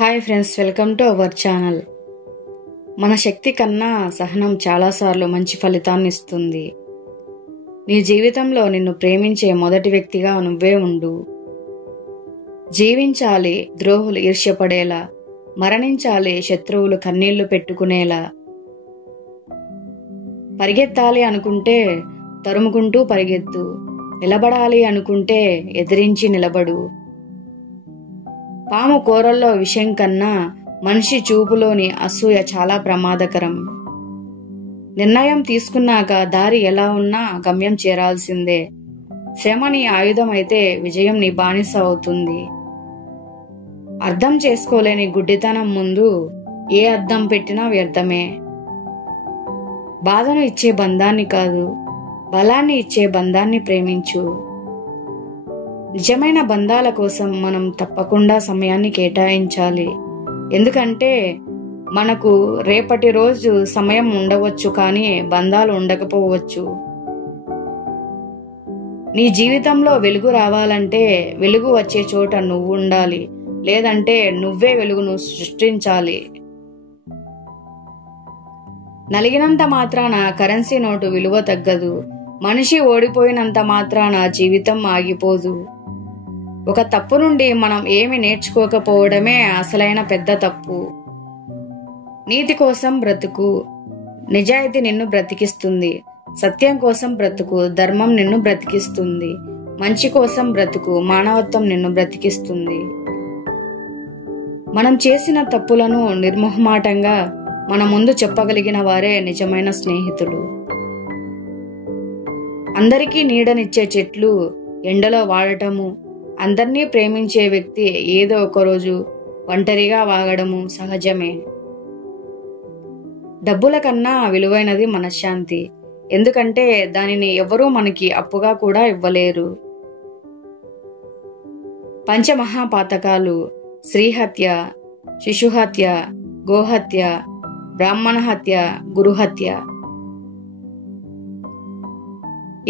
Hi friends, welcome to our channel. మన శక్తి కన్నా సహనం చాలాసార్లు మంచి ఫలితాన్ని ఇస్తుంది. నీ జీవితంలో నిన్ను ప్రేమించే మొదటి వ్యక్తిగా నువ్వే ఉండు. జీవించాలి ద్రోహులు ఈర్ష్యపడేలా, మరణించాలి శత్రువులు కన్నీళ్లు పెట్టుకునేలా. పరిగెత్తాలి అనుకుంటే తరుముకుంటూ పరిగెత్తు, నిలబడాలి అనుకుంటే ఎదిరించి నిలబడు. పాము కూరల్లో విషం కన్నా మనిషి చూపులోని అసూయ చాలా ప్రమాదకరం. నిర్ణయం తీసుకున్నాక దారి ఎలా ఉన్నా గమ్యం చేరాల్సిందే. శ్రమ నీ ఆయుధం అయితే విజయం నీ బానిస అవుతుంది. అర్థం చేసుకోలేని గుడ్డితనం ముందు ఏ అద్దం పెట్టినా వ్యర్థమే. బాధను ఇచ్చే బంధాన్ని కాదు, బలాన్ని ఇచ్చే బంధాన్ని ప్రేమించు. నిజమైన బంధాల కోసం మనం తప్పకుండా సమయాన్ని కేటాయించాలి. ఎందుకంటే మనకు రేపటి రోజు సమయం ఉండవచ్చు, కానీ బంధాలు ఉండకపోవచ్చు. నీ జీవితంలో వెలుగు రావాలంటే వెలుగు వచ్చే చోట నువ్వు ఉండాలి, లేదంటే నువ్వే వెలుగును సృష్టించాలి. నలిగినంత మాత్రాన కరెన్సీ నోటు విలువ తగ్గదు. మనిషి ఓడిపోయినంత మాత్రాన జీవితం ఆగిపోదు. ఒక తప్పు నుండి మనం ఏమి నేర్చుకోకపోవడమే అసలైన పెద్ద తప్పు. నీతి కోసం బ్రతుకు, నిజాయితీ నిన్ను బ్రతికిస్తుంది. సత్యం కోసం బ్రతుకు, ధర్మం నిన్ను బ్రతికిస్తుంది. మంచి కోసం బ్రతుకు, మానవత్వం నిన్ను బ్రతికిస్తుంది. మనం చేసిన తప్పులను నిర్మోహమాటంగా మన ముందు చెప్పగలిగిన వారే నిజమైన స్నేహితులు. అందరికీ నీడనిచ్చే చెట్లు ఎండలో వాడటము, అందర్నీ ప్రేమించే వ్యక్తి ఏదో ఒకరోజు ఒంటరిగా వాగడము సహజమే. డబ్బుల కన్నా విలువైనది మనశ్శాంతి. ఎందుకంటే దానిని ఎవరూ మనకి అప్పుగా కూడా ఇవ్వలేరు. పంచమహాపాతకాలు: స్త్రీహత్య, శిశుహత్య, గోహత్య, బ్రాహ్మణ హత్య, గురుహత్య.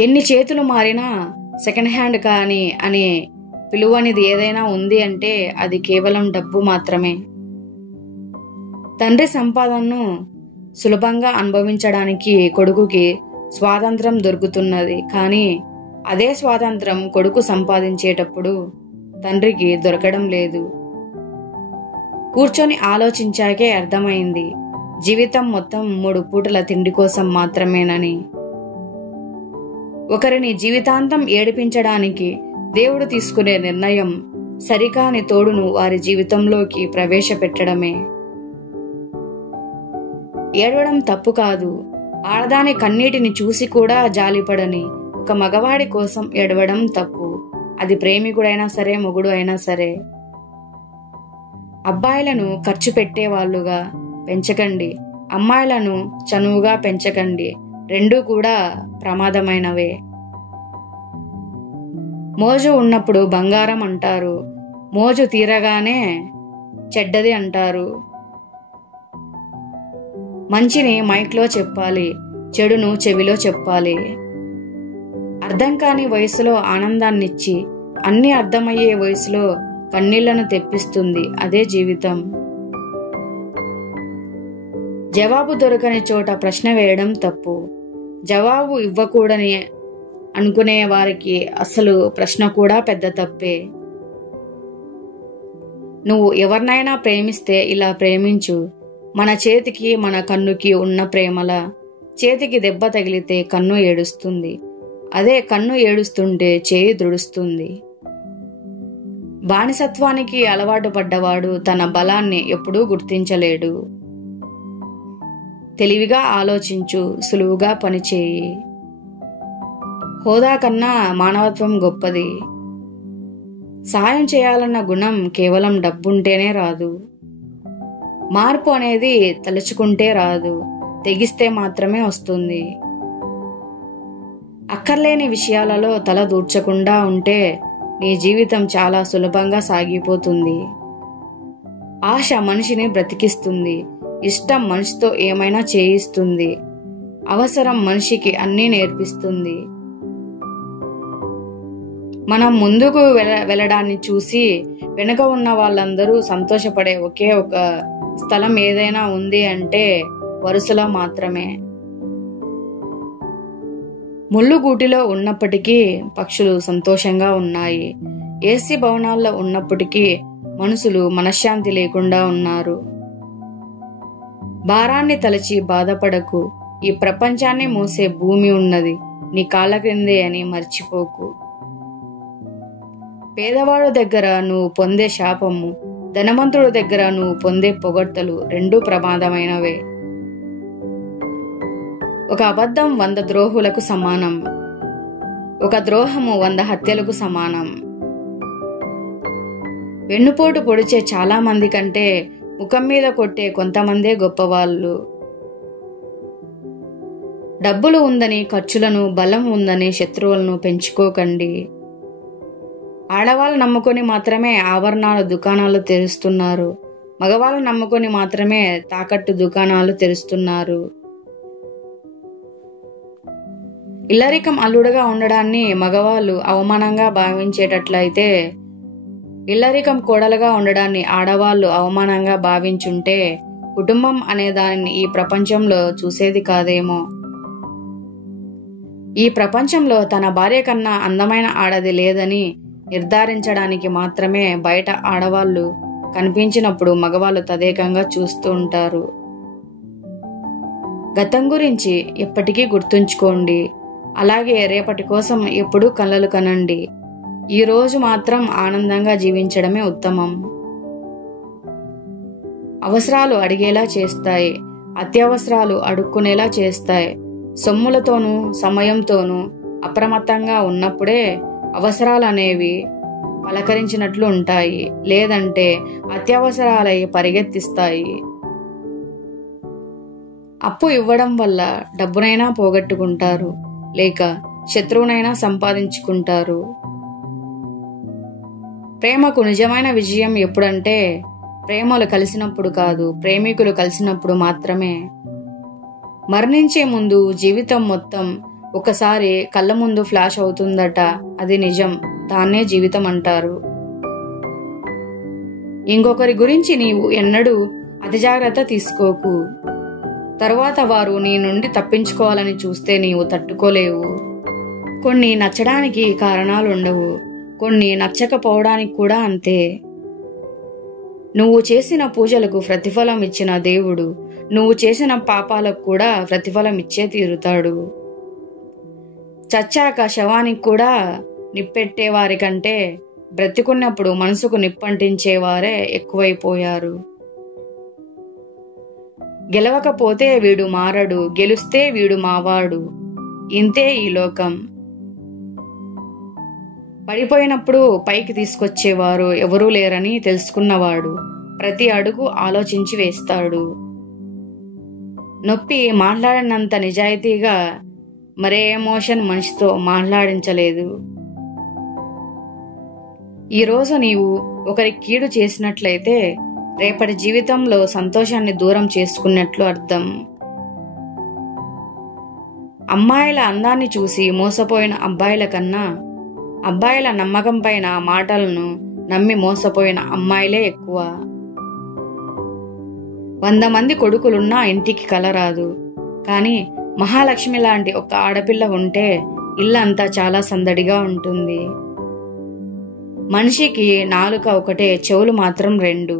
ఎన్ని చేతులు మారినా సెకండ్ హ్యాండ్ కానీ అనే పిలువనిది ఏదైనా ఉంది అంటే అది కేవలం డబ్బు మాత్రమే. తండ్రి సంపాదనను సులభంగా అనుభవించడానికి కొడుకుకి స్వాతంత్రం దొరుకుతున్నది, కానీ అదే స్వాతంత్రం కొడుకు సంపాదించేటప్పుడు తండ్రికి దొరకడం లేదు. కూర్చొని ఆలోచించాకే అర్థమైంది, జీవితం మొత్తం 3 పూటల తిండి కోసం మాత్రమేనని. ఒకరిని జీవితాంతం ఏడిపించడానికి దేవుడు తీసుకునే నిర్ణయం సరికాని తోడును వారి జీవితంలోకి ప్రవేశపెట్టడమే. ఏడవడం తప్పు కాదు. ఆడదాని కన్నీటిని చూసి కూడా జాలిపడని ఒక మగవాడి కోసం ఏడవడం తప్పు. అది ప్రేమికుడైనా సరే, మొగుడు అయినా సరే. అబ్బాయిలను ఖర్చు పెట్టేవాళ్లుగా పెంచకండి, అమ్మాయిలను చనువుగా పెంచకండి. రెండూ కూడా ప్రమాదమైనవే. మోజు ఉన్నప్పుడు బంగారం అంటారు, మోజు తీరగానే చెడ్డది అంటారు. మంచిని మైక్లో చెప్పాలి, చెడును చెవిలో చెప్పాలి. అర్థం కాని వయసులో ఆనందాన్నిచ్చి అన్ని అర్థమయ్యే వయసులో కన్నీళ్లను తెప్పిస్తుంది. అదే జీవితం. జవాబు దొరకని చోట ప్రశ్న వేయడం తప్పు. జవాబు ఇవ్వకూడని అనుకునే వారికి అసలు ప్రశ్న కూడా పెద్ద తప్పే. నువ్వు ఎవరినైనా ప్రేమిస్తే ఇలా ప్రేమించు. మన చేతికి మన కన్నుకి ఉన్న ప్రేమల. చేతికి దెబ్బ తగిలితే కన్ను ఏడుస్తుంది, అదే కన్ను ఏడుస్తుంటే చేయి దృఢుస్తుంది. బానిసత్వానికి అలవాటు పడ్డవాడు తన బలాన్ని ఎప్పుడూ గుర్తించలేడు. తెలివిగా ఆలోచించు, సులువుగా పనిచేయి. హోదా కన్నా మానవత్వం గొప్పది. సాయం చేయాలన్న గుణం కేవలం డబ్బుంటేనే రాదు. మార్పు అనేది తలుచుకుంటే రాదు, తెగిస్తే మాత్రమే వస్తుంది. అక్కర్లేని విషయాలలో తల దూర్చకుండా ఉంటే నీ జీవితం చాలా సులభంగా సాగిపోతుంది. ఆశ మనిషిని బ్రతికిస్తుంది, ఇష్టం మనిషితో ఏమైనా చేయిస్తుంది, అవసరం మనిషికి అన్నీ నేర్పిస్తుంది. మనం ముందుకు వెళ్ళడాన్ని చూసి వెనుక ఉన్న వాళ్ళందరూ సంతోషపడే ఒకే ఒక స్థలం ఏదైనా ఉంది అంటే వరుసలో మాత్రమే. ముళ్ళు గూటిలో ఉన్నప్పటికీ పక్షులు సంతోషంగా ఉన్నాయి. ఏసీ భవనాల్లో ఉన్నప్పటికీ మనుషులు మనశ్శాంతి లేకుండా ఉన్నారు. భారాన్ని తలచి బాధపడకు. ఈ ప్రపంచాన్ని మోసే భూమి ఉన్నది నీ కాళ్ళ క్రిందే అని మర్చిపోకు. పేదవాడు దగ్గర నువ్వు పొందే శాపము, ధనవంతుడి దగ్గర నువ్వు పొందే పొగడ్తలు రెండూ ప్రమాదమైనవే. ఒక అబద్ధం 100 ద్రోహులకు సమానం. ఒక ద్రోహము 100 హత్యలకు సమానం. వెన్నుపోటు పొడిచే చాలా మంది కంటే ముఖం మీద కొట్టే కొంతమందే గొప్పవాళ్ళు. డబ్బులు ఉందని ఖర్చులను, బలం ఉందని శత్రువులను పెంచుకోకండి. ఆడవాళ్ళు నమ్ముకొని మాత్రమే ఆభరణాల దుకాణాలు తెరుస్తున్నారు. మగవాళ్ళు నమ్ముకొని మాత్రమే తాకట్టు దుకాణాలు తెరుస్తున్నారు. ఇల్లరికం అల్లుడుగా ఉండడాన్ని మగవాళ్ళు అవమానంగా భావించేటట్లయితే, ఇల్లరికం కోడలుగా ఉండడాన్ని ఆడవాళ్ళు అవమానంగా భావించుంటే కుటుంబం అనే దానిని ఈ ప్రపంచంలో చూసేది కాదేమో. ఈ ప్రపంచంలో తన భార్య కన్నా అందమైన ఆడది లేదని నిర్ధారించడానికి మాత్రమే బయట ఆడవాళ్ళు కనిపించినప్పుడు మగవాళ్ళు తదేకంగా చూస్తూ ఉంటారు. గతం గురించి ఎప్పటికీ గుర్తుంచుకోండి. అలాగే రేపటి కోసం ఎప్పుడూ కలలు కనండి. ఈ రోజు మాత్రం ఆనందంగా జీవించడమే ఉత్తమం. అవసరాలు అడిగేలా చేస్తాయి, అత్యవసరాలు అడుక్కునేలా చేస్తాయి. సొమ్ములతోనూ సమయంతోనూ అప్రమత్తంగా ఉన్నప్పుడే అవసరాలు అనేవి పలకరించినట్లు ఉంటాయి, లేదంటే అత్యవసరాలై పరిగెత్తిస్తాయి. అప్పు ఇవ్వడం వల్ల డబ్బునైనా పోగొట్టుకుంటారు, లేక శత్రువునైనా సంపాదించుకుంటారు. ప్రేమకు నిజమైన విజయం ఎప్పుడంటే ప్రేమలు కలిసినప్పుడు కాదు, ప్రేమికులు కలిసినప్పుడు మాత్రమే. మరణించే ముందు జీవితం మొత్తం ఒకసారి కళ్ళ ముందు ఫ్లాష్ అవుతుందట, అది నిజం, దాన్నే జీవితం అంటారు. ఇంకొకరి గురించి నీవు ఎన్నడూ అతి జాగ్రత్త తీసుకోకు. తరువాత వారు నీ నుండి తప్పించుకోవాలని చూస్తే నీవు తట్టుకోలేవు. కొన్ని నచ్చడానికి కారణాలుండవు, కొన్ని నచ్చకపోవడానికి కూడా అంతే. నువ్వు చేసిన పూజలకు ప్రతిఫలం ఇచ్చిన దేవుడు నువ్వు చేసిన పాపాలకు కూడా ప్రతిఫలం ఇచ్చే తీరుతాడు. చచ్చాక శవానికి కూడా నిప్పెట్టే వారి కంటే బ్రతికున్నప్పుడు మనసుకు నిప్పంటించేవారే ఎక్కువైపోయారు. గెలవకపోతే వీడు మారడు, గెలుస్తే వీడు మావాడు, ఇంతే ఈ లోకం. పడిపోయినప్పుడు పైకి తీసుకొచ్చేవారు ఎవరూ లేరని తెలుసుకున్నవాడు ప్రతి అడుగు ఆలోచించి వేస్తాడు. నొప్పి మాట్లాడినంత నిజాయితీగా మరే ఎమోషన్ మనిషితో మాట్లాడించలేదు. ఈరోజు నీవు ఒకరి కీడు చేసినట్లయితే రేపటి జీవితంలో సంతోషాన్ని దూరం చేసుకున్నట్లు అర్థం. అమ్మాయిల అందాన్ని చూసి మోసపోయిన అబ్బాయిల కన్నా అబ్బాయిల నమ్మకం పైన మాటలను నమ్మి మోసపోయిన అమ్మాయిలే ఎక్కువ. 100 మంది కొడుకులున్నా ఇంటికి కల రాదు, కానీ మహాలక్ష్మి లాంటి ఒక ఆడపిల్ల ఉంటే ఇల్లంతా చాలా సందడిగా ఉంటుంది. మనిషికి నాలుక ఒకటే, చెవులు మాత్రం 2.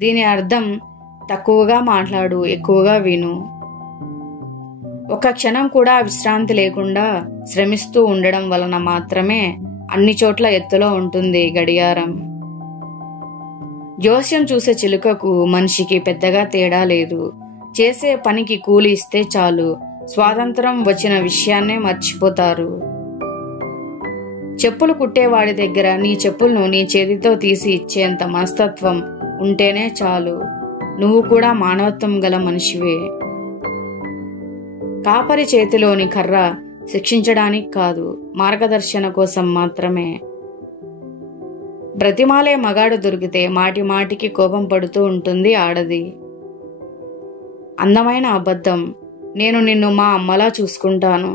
దీని అర్థం తక్కువగా మాట్లాడు, ఎక్కువగా విను. ఒక క్షణం కూడా విశ్రాంతి లేకుండా శ్రమిస్తూ ఉండడం వలన మాత్రమే అన్ని చోట్ల ఎత్తులో ఉంటుంది గడియారం. జోస్యం చూసే చిలుకకు మనిషికి పెద్దగా తేడా లేదు. చేసే పనికి కూలి ఇస్తే చాలు, స్వాతంత్రం వచ్చిన విషయాన్నే మర్చిపోతారు. చెప్పులు కుట్టేవాడి దగ్గర నీ చెప్పులను నీ చేతితో తీసి ఇచ్చేంత మనస్తత్వం ఉంటేనే చాలు, నువ్వు కూడా మానవత్వం గల మనిషివే. కాపరి చేతిలోని కర్ర శిక్షించడానికి కాదు, మార్గదర్శన కోసం మాత్రమే. బ్రతిమాలే మగాడు దొరికితే మాటి మాటికి కోపం పడుతూ ఉంటుంది ఆడది. అందమైన అబద్ధం, నేను నిన్ను మా అమ్మలా చూసుకుంటాను.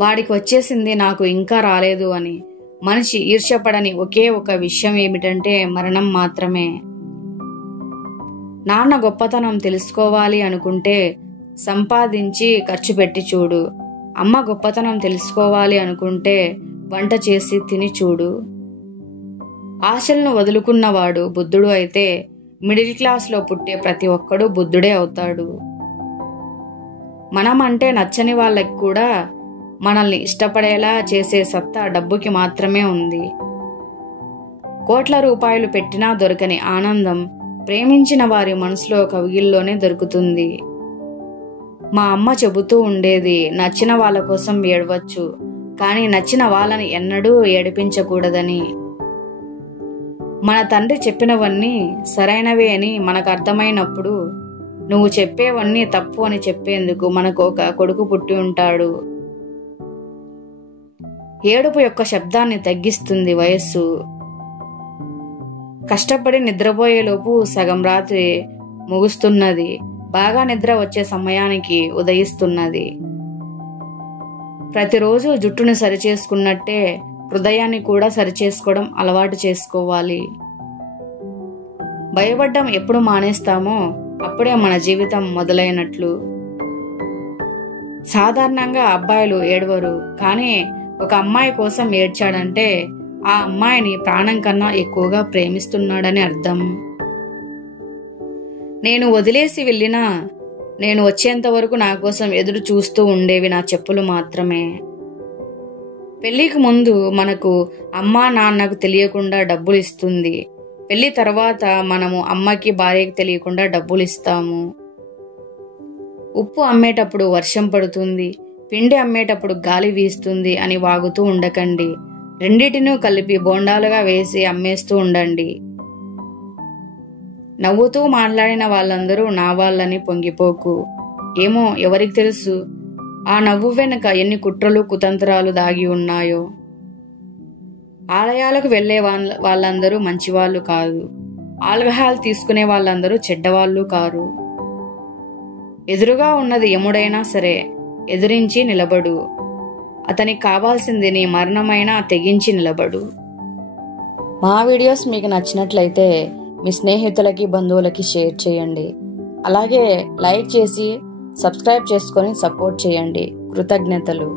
వాడికి వచ్చేసింది నాకు ఇంకా రాలేదు అని. మనిషి ఈర్ష్యపడని ఒకే ఒక విషయం ఏమిటంటే మరణం మాత్రమే. నాన్న గొప్పతనం తెలుసుకోవాలి అనుకుంటే సంపాదించి ఖర్చు పెట్టి చూడు. అమ్మ గొప్పతనం తెలుసుకోవాలి అనుకుంటే వంట చేసి తిని చూడు. ఆశలను వదులుకున్నవాడు బుద్ధుడు అయితే మిడిల్ క్లాస్లో పుట్టే ప్రతి ఒక్కడూ బుద్ధుడే అవుతాడు. మనం అంటే నచ్చని వాళ్ళకి కూడా మనల్ని ఇష్టపడేలా చేసే సత్తా డబ్బుకి మాత్రమే ఉంది. కోట్ల రూపాయలు పెట్టినా దొరకని ఆనందం ప్రేమించిన వారి మనసులో కవిగిల్లోనే దొరుకుతుంది. మా అమ్మ చెబుతూ ఉండేది, నచ్చిన వాళ్ళ కోసం ఏడవచ్చు, కానీ నచ్చిన వాళ్ళని ఎన్నడూ ఏడిపించకూడదని. మన తండ్రి చెప్పినవన్నీ సరైనవే అని మనకు అర్థమైనప్పుడు నువ్వు చెప్పేవన్నీ తప్పు అని చెప్పేందుకు మనకు ఒక కొడుకు పుట్టి ఉంటాడు. ఏడుపు యొక్క శబ్దాన్ని తగ్గిస్తుంది వయస్సు. కష్టపడి నిద్రపోయేలోపు సగం రాత్రి ముగుస్తున్నది. బాగా నిద్ర వచ్చే సమయానికి ఉదయిస్తున్నది. ప్రతిరోజు జుట్టును సరిచేసుకున్నట్టే హృదయాన్ని కూడా సరిచేసుకోవడం అలవాటు చేసుకోవాలి. భయపడ్డం ఎప్పుడు మానేస్తామో అప్పుడే మన జీవితం మొదలైనట్లు. సాధారణంగా అబ్బాయిలు ఏడవరు, కానీ ఒక అమ్మాయి కోసం ఏడ్చాడంటే ఆ అమ్మాయిని ప్రాణం కన్నా ఎక్కువగా ప్రేమిస్తున్నాడని అర్థం. నేను వదిలేసి వెళ్ళినా నేను వచ్చేంత వరకు నా కోసం ఎదురు చూస్తూ ఉండేవి నా చెప్పులు మాత్రమే. పెళ్లికి ముందు మనకు అమ్మా నాన్నకు తెలియకుండా డబ్బులు ఇస్తుంది. పెళ్లి తర్వాత మనము అమ్మకి భార్యకి తెలియకుండా డబ్బులు ఇస్తాము. ఉప్పు అమ్మేటప్పుడు వర్షం పడుతుంది, పిండి అమ్మేటప్పుడు గాలి వీస్తుంది అని వాగుతూ ఉండకండి. రెండిటినూ కలిపి బోండాలుగా వేసి అమ్మేస్తూ ఉండండి. నవ్వుతూ మాట్లాడిన వాళ్ళందరూ నా వాళ్ళని పొంగిపోకు. ఏమో ఎవరికి తెలుసు ఆ నవ్వు వెనుక ఎన్ని కుట్రలు కుతంత్రాలు దాగి ఉన్నాయో. ఆలయాలకు వెళ్లే వాళ్ళందరూ మంచివాళ్ళు కాదు. ఆల్కహాల్ తీసుకునే వాళ్ళందరూ చెడ్డవాళ్ళు కారు. ఎదురుగా ఉన్నది యముడైనా సరే ఎదిరించి నిలబడు. అతనికి కావాల్సింది నీ మరణమైనా తెగించి నిలబడు. మా వీడియోస్ మీకు నచ్చినట్లయితే మీ స్నేహితులకి బంధువులకి షేర్ చేయండి. అలాగే లైక్ చేసి సబ్స్క్రైబ్ చేసుకొని సపోర్ట్ చేయండి. కృతజ్ఞతలు.